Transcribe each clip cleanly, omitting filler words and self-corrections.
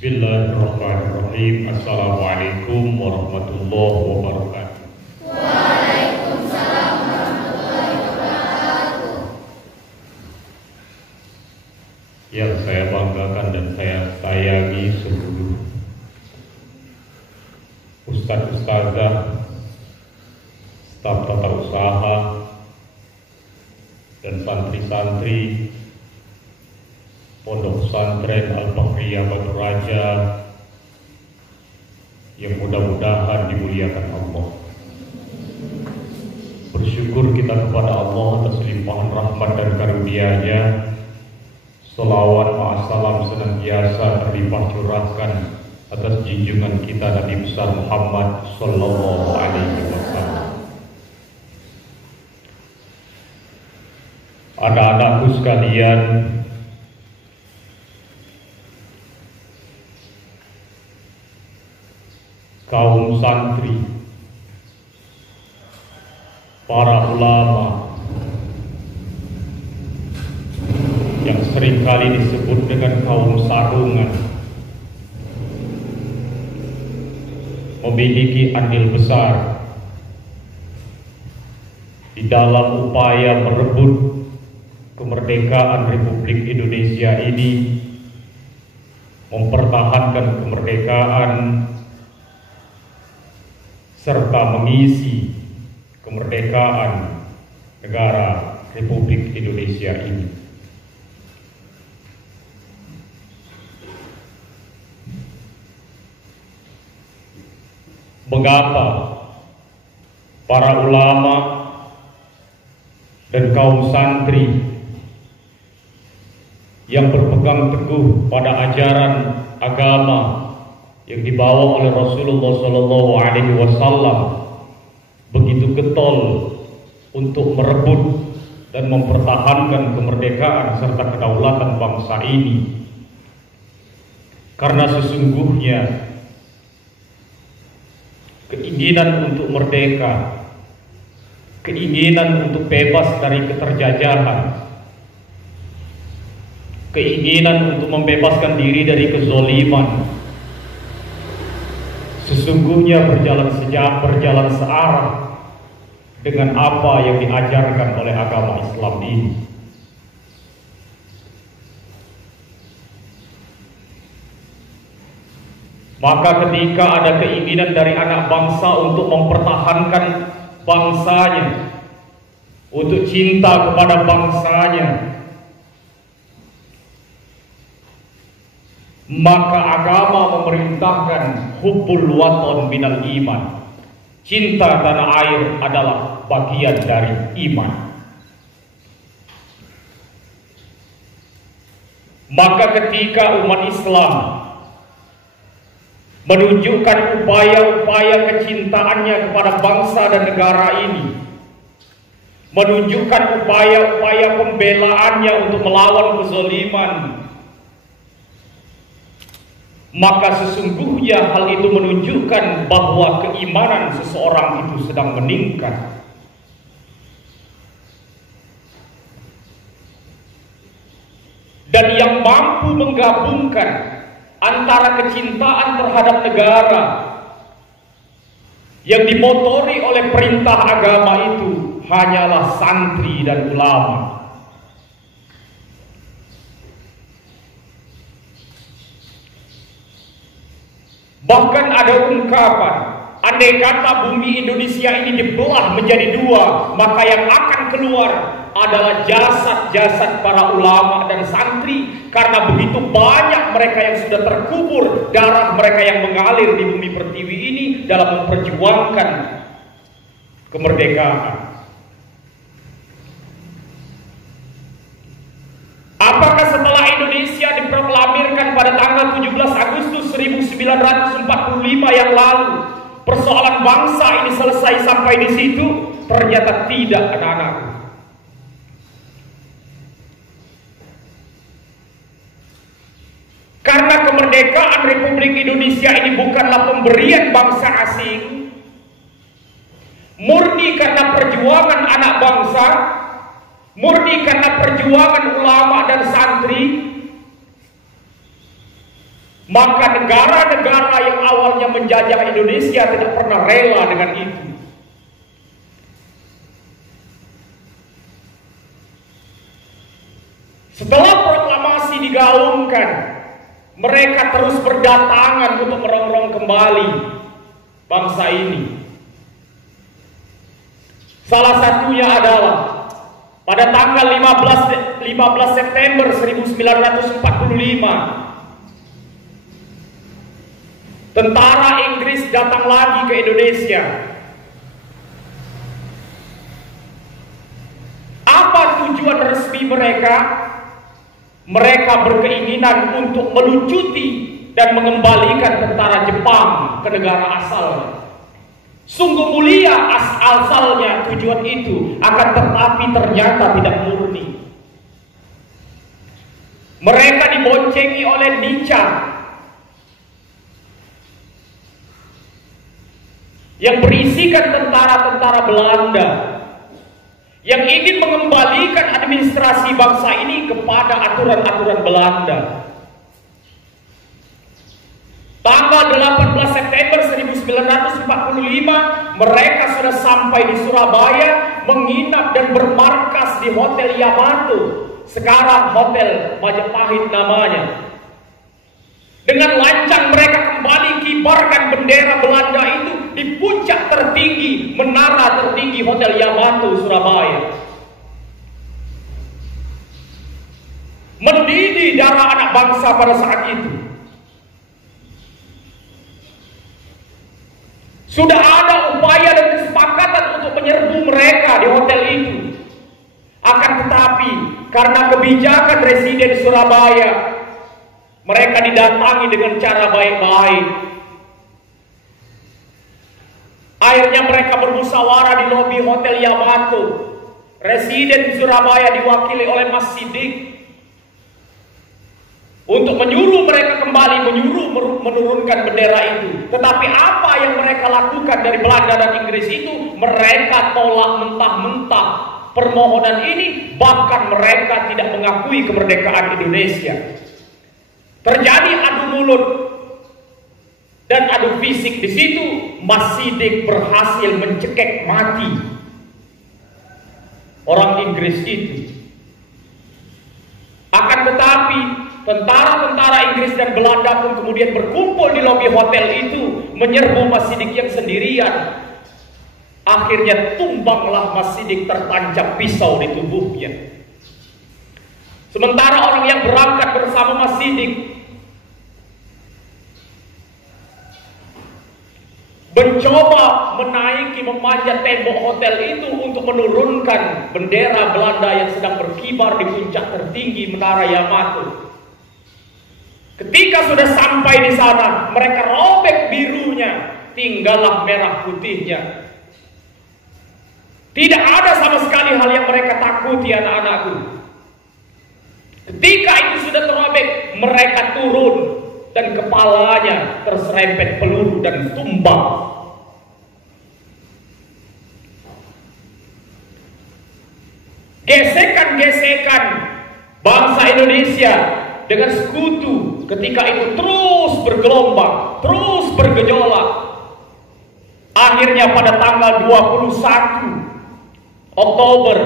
Bismillahirrahmanirrahim. Assalamualaikum warahmatullahi wabarakatuh. Waalaikumsalam warahmatullahi wabarakatuh. Yang saya banggakan dan saya sayangi seluruh ustadz-ustadzah, staf tata usaha, dan santri-santri Pondok Pesantren Al-Fakhriyah Batu Raja yang mudah-mudahan dimuliakan Allah. Bersyukur kita kepada Allah atas limpahan rahmat dan karunia-Nya. Shalawat ma'assalam senantiasa terlimpah curahkan atas junjungan kita Nabi besar Muhammad sallallahu alaihi wasallam. Anak-anakku sekalian, kaum santri, para ulama yang seringkali disebut dengan kaum sarungan, memiliki andil besar di dalam upaya merebut kemerdekaan Republik Indonesia ini, mempertahankan kemerdekaan serta mengisi kemerdekaan negara Republik Indonesia ini. Mengapa para ulama dan kaum santri yang berpegang teguh pada ajaran agama yang dibawa oleh Rasulullah Sallallahu Alaihi Wasallam begitu getol untuk merebut dan mempertahankan kemerdekaan serta kedaulatan bangsa ini? Karena sesungguhnya keinginan untuk merdeka, keinginan untuk bebas dari keterjajahan, keinginan untuk membebaskan diri dari kezoliman, sesungguhnya berjalan searah dengan apa yang diajarkan oleh agama Islam ini. Maka ketika ada keinginan dari anak bangsa untuk mempertahankan bangsanya, untuk cinta kepada bangsanya, maka agama memerintahkan hubbul waton minal iman. Cinta tanah air adalah bagian dari iman. Maka ketika umat Islam menunjukkan upaya-upaya kecintaannya kepada bangsa dan negara ini, menunjukkan upaya-upaya pembelaannya untuk melawan kezaliman, maka sesungguhnya hal itu menunjukkan bahwa keimanan seseorang itu sedang meningkat. Dan yang mampu menggabungkan antara kecintaan terhadap negara yang dimotori oleh perintah agama itu hanyalah santri dan ulama. Bahkan ada ungkapan, andai kata bumi Indonesia ini dibelah menjadi dua, maka yang akan keluar adalah jasad-jasad para ulama dan santri, karena begitu banyak mereka yang sudah terkubur, darah mereka yang mengalir di bumi pertiwi ini dalam memperjuangkan kemerdekaan. Apakah setelah Indonesia diproklamirkan pada tanggal 17 Agustus 1945 yang lalu, persoalan bangsa ini selesai sampai di situ? Ternyata tidak, anak-anak. Karena kemerdekaan Republik Indonesia ini bukanlah pemberian bangsa asing, murni karena perjuangan anak bangsa, murni karena perjuangan ulama dan santri, Maka negara-negara yang awalnya menjajah Indonesia tidak pernah rela dengan itu. Setelah proklamasi digaungkan, mereka terus berdatangan untuk merongrong kembali bangsa ini. Salah satunya adalah pada tanggal 15 September 1945, tentara Inggris datang lagi ke Indonesia. Apa tujuan resmi mereka? Mereka berkeinginan untuk melucuti dan mengembalikan tentara Jepang ke negara asalnya. Sungguh mulia asalnya tujuan itu, akan tetapi ternyata tidak murni. Mereka diboncengi oleh Nica yang berisikan tentara-tentara Belanda yang ingin mengembalikan administrasi bangsa ini kepada aturan-aturan Belanda. Tanggal 18 September 1945 mereka sudah sampai di Surabaya, menginap dan bermarkas di Hotel Yamato, sekarang Hotel Majapahit namanya. Dengan lancang mereka kembali kibarkan bendera Belanda itu di puncak tertinggi, menara tertinggi Hotel Yamato Surabaya. Mendidih darah anak bangsa pada saat itu. Sudah ada upaya dan kesepakatan untuk menyerbu mereka di hotel itu. Akan tetapi karena kebijakan Residen Surabaya, mereka didatangi dengan cara baik-baik. Akhirnya mereka bermusyawarah di lobi Hotel Yamato. Residen Surabaya diwakili oleh Mas Sidik untuk menyuruh mereka kembali, menurunkan bendera itu. Tetapi apa yang mereka lakukan dari Belanda dan Inggris itu, mereka tolak mentah-mentah permohonan ini. Bahkan mereka tidak mengakui kemerdekaan Indonesia. Terjadi adu mulut dan adu fisik di situ. Mas Sidik berhasil mencekik mati orang Inggris itu. Akan tetapi tentara-tentara Inggris dan Belanda pun kemudian berkumpul di lobi hotel itu, menyerbu Mas Sidik yang sendirian. Akhirnya tumbanglah Mas Sidik, tertancap pisau di tubuhnya. Sementara orang yang berangkat bersama Mas Sidik mencoba menaiki, memanjat tembok hotel itu untuk menurunkan bendera Belanda yang sedang berkibar di puncak tertinggi Menara Yamato. Ketika sudah sampai di sana, mereka robek birunya, tinggallah merah putihnya. Tidak ada sama sekali hal yang mereka takuti, anak-anakku. Ketika itu sudah terobek, mereka turun dan kepalanya terserempet peluru dan tumbang. Gesekan-gesekan bangsa Indonesia dengan sekutu ketika itu terus bergelombang, terus bergejolak. Akhirnya pada tanggal 21 Oktober,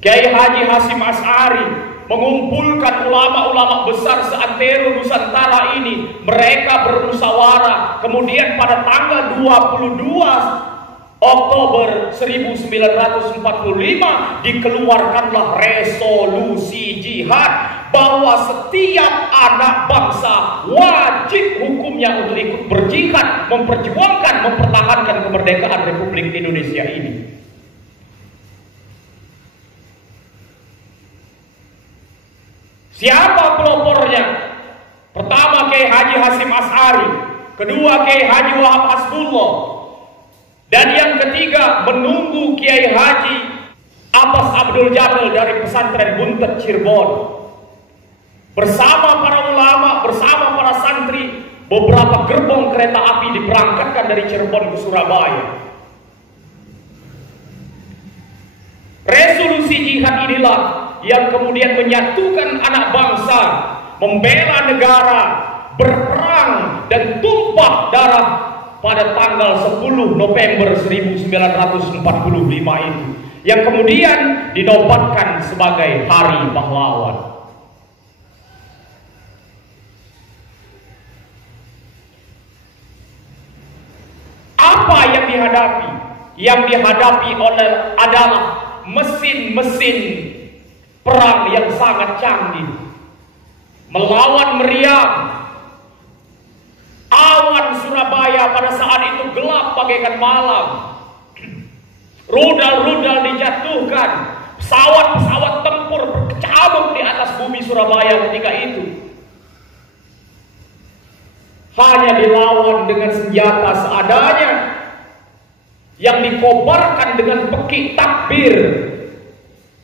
Kiai Haji Hasyim Asy'ari mengumpulkan ulama-ulama besar seantero Nusantara ini. Mereka bermusyawarah. Kemudian pada tanggal 22 Oktober 1945 dikeluarkanlah resolusi jihad bahwa setiap anak bangsa wajib hukumnya untuk ikut berjihad, memperjuangkan, mempertahankan kemerdekaan Republik Indonesia ini. Siapa pelopornya? Pertama Kiai Haji Hasyim Asy'ari, kedua Kiai Haji Wahab Hasbullah, dan yang ketiga menunggu Kiai Haji Abbas Abdul Jamil dari pesantren Buntet Cirebon. Bersama para ulama, bersama para santri, beberapa gerbong kereta api diberangkatkan dari Cirebon ke Surabaya. Resolusi jihad inilah yang kemudian menyatukan anak bangsa, membela negara, berperang dan tumpah darah pada tanggal 10 November 1945 itu, yang kemudian dinobatkan sebagai Hari Pahlawan. Apa yang dihadapi? Yang dihadapi adalah mesin-mesin perang yang sangat canggih, melawan meriam. Awan Surabaya pada saat itu gelap bagaikan malam. Rudal-rudal dijatuhkan, pesawat-pesawat tempur berkecamuk di atas bumi Surabaya ketika itu. Hanya dilawan dengan senjata seadanya yang dikobarkan dengan pekik takbir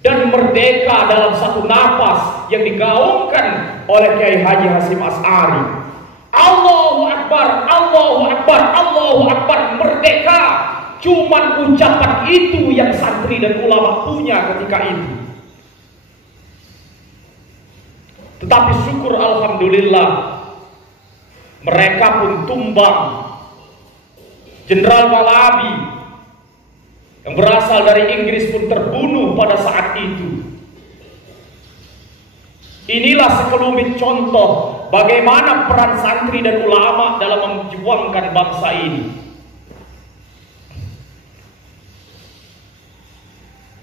dan merdeka dalam satu napas yang digaungkan oleh Kiai Haji Hasyim Asy'ari. Allahu Akbar, Allahu Akbar, Allahu Akbar, merdeka. Cuman ucapan itu yang santri dan ulama punya ketika itu. Tetapi syukur alhamdulillah, mereka pun tumbang. Jenderal Malabi yang berasal dari Inggris pun terbunuh pada saat itu. Inilah sekelumit contoh bagaimana peran santri dan ulama dalam memperjuangkan bangsa ini.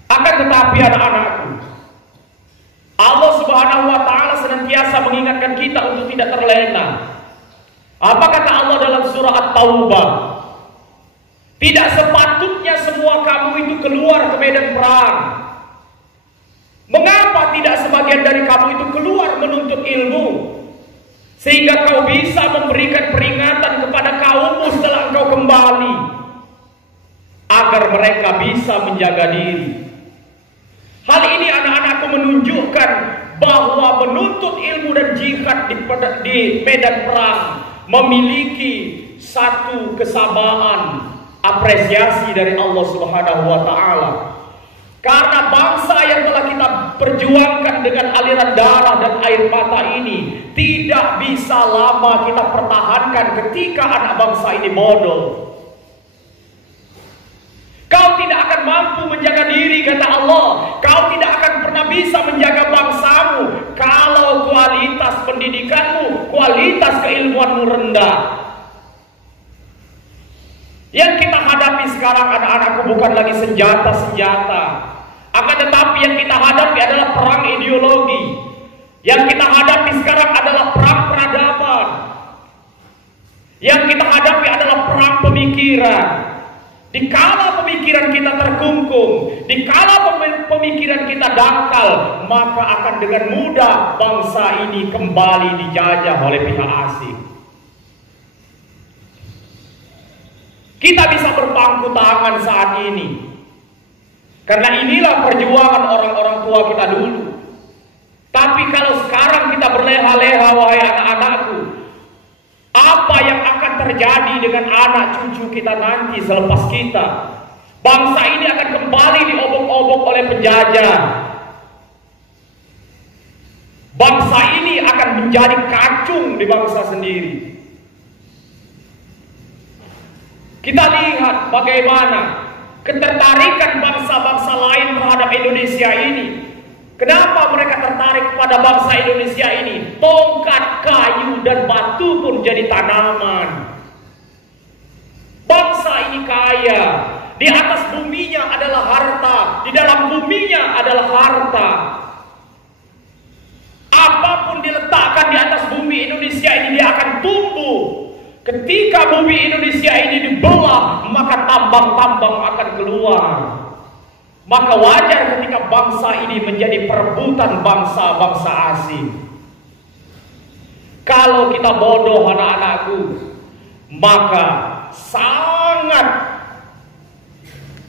Akan tetapi anak-anakku, Allah Subhanahu wa Ta'ala senantiasa mengingatkan kita untuk tidak terlena. Apa kata Allah dalam surah At-Taubah? Tidak sepatutnya semua kamu itu keluar ke medan perang. Mengapa tidak sebagian dari kamu itu keluar menuntut ilmu, sehingga kau bisa memberikan peringatan kepada kaummu setelah engkau kembali, agar mereka bisa menjaga diri. Hal ini anak-anakku menunjukkan bahwa menuntut ilmu dan jihad di medan perang memiliki satu kesamaan, apresiasi dari Allah Subhanahu wa Ta'ala. Karena bangsa yang telah kita perjuangkan dengan aliran darah dan air mata ini tidak bisa lama kita pertahankan ketika anak bangsa ini bodoh. Kau tidak akan mampu menjaga diri, kata Allah. Kau tidak akan pernah bisa menjaga bangsamu kalau kualitas pendidikanmu, kualitas keilmuanmu rendah. Yang kita hadapi sekarang anak-anakku bukan lagi senjata-senjata, akan tetapi yang kita hadapi adalah perang ideologi. Yang kita hadapi sekarang adalah perang peradaban. Yang kita hadapi adalah perang pemikiran. Dikala pemikiran kita terkungkung, dikala pemikiran kita dangkal, maka akan dengan mudah bangsa ini kembali dijajah oleh pihak asing. Kita bisa berpangku tangan saat ini, karena inilah perjuangan orang-orang tua kita dulu. Tapi kalau sekarang kita berleha-leha, wahai anak-anakku, apa yang akan terjadi dengan anak cucu kita nanti selepas kita? Bangsa ini akan kembali diobok-obok oleh penjajah. Bangsa ini akan menjadi kacung di bangsa sendiri. Kita lihat bagaimana ketertarikan bangsa-bangsa lain terhadap Indonesia ini. Kenapa mereka tertarik pada bangsa Indonesia ini? Tongkat, kayu, dan batu pun jadi tanaman. Bangsa ini kaya. Di atas buminya adalah harta. Di dalam buminya adalah harta. Apapun diletakkan di atas bumi Indonesia ini, dia akan tumbuh. Ketika bumi Indonesia ini dibelah, maka tambang-tambang akan keluar. Maka wajar ketika bangsa ini menjadi perebutan bangsa-bangsa asing. Kalau kita bodoh anak-anakku, maka sangat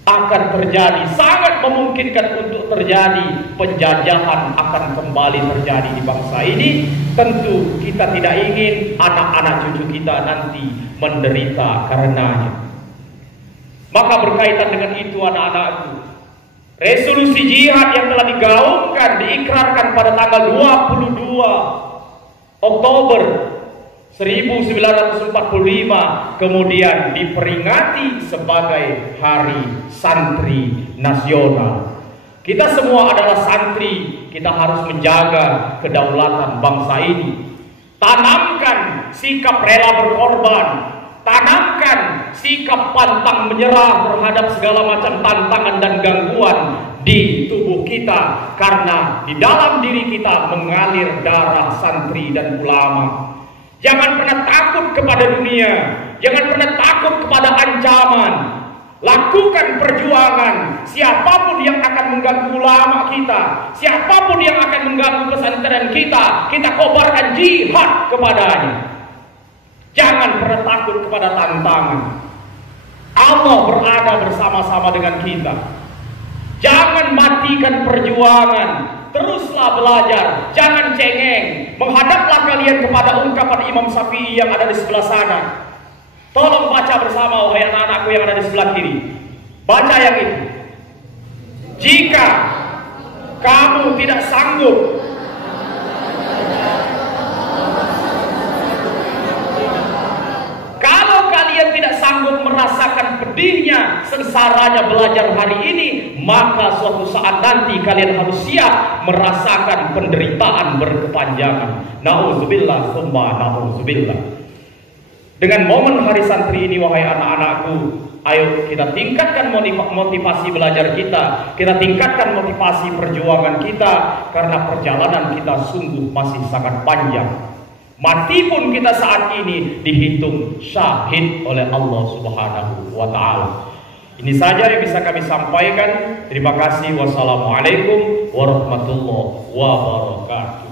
akan terjadi, sangat memungkinkan untuk terjadi penjajahan akan kembali terjadi di bangsa ini. Tentu kita tidak ingin anak-anak cucu kita nanti menderita karenanya. Maka berkaitan dengan itu anak-anakku, resolusi jihad yang telah digaungkan, diikrarkan pada tanggal 22 Oktober 1945 kemudian diperingati sebagai Hari Santri Nasional. Kita semua adalah santri, kita harus menjaga kedaulatan bangsa ini. Tanamkan sikap rela berkorban, tanamkan sikap pantang menyerah terhadap segala macam tantangan dan gangguan di tubuh kita, karena di dalam diri kita mengalir darah santri dan ulama. Jangan pernah takut kepada dunia, jangan pernah takut kepada ancaman. Lakukan perjuangan. Siapapun yang akan mengganggu ulama kita, siapapun yang akan mengganggu pesantren kita, kita kobarkan jihad kepadanya. Jangan pernah takut kepada tantangan. Allah berada bersama-sama dengan kita. Jangan matikan perjuangan. Teruslah belajar, jangan cengeng. Menghadaplah kalian kepada ungkapan Imam Syafi'i yang ada di sebelah sana. Tolong baca bersama, wahai anak-anakku yang ada di sebelah kiri. Baca yang itu. Jika kamu tidak sanggup tidak sanggup merasakan pedihnya, sengsaranya belajar hari ini, maka suatu saat nanti kalian harus siap merasakan penderitaan berkepanjangan. Nauzubillah summa nauzubillah. Dengan momen Hari Santri ini, wahai anak-anakku, ayo kita tingkatkan motivasi belajar kita, kita tingkatkan motivasi perjuangan kita, karena perjalanan kita sungguh masih sangat panjang. Mati pun kita saat ini dihitung syahid oleh Allah Subhanahu wa ta'ala. Ini saja yang bisa kami sampaikan. Terima kasih. Wassalamualaikum warahmatullahi wabarakatuh.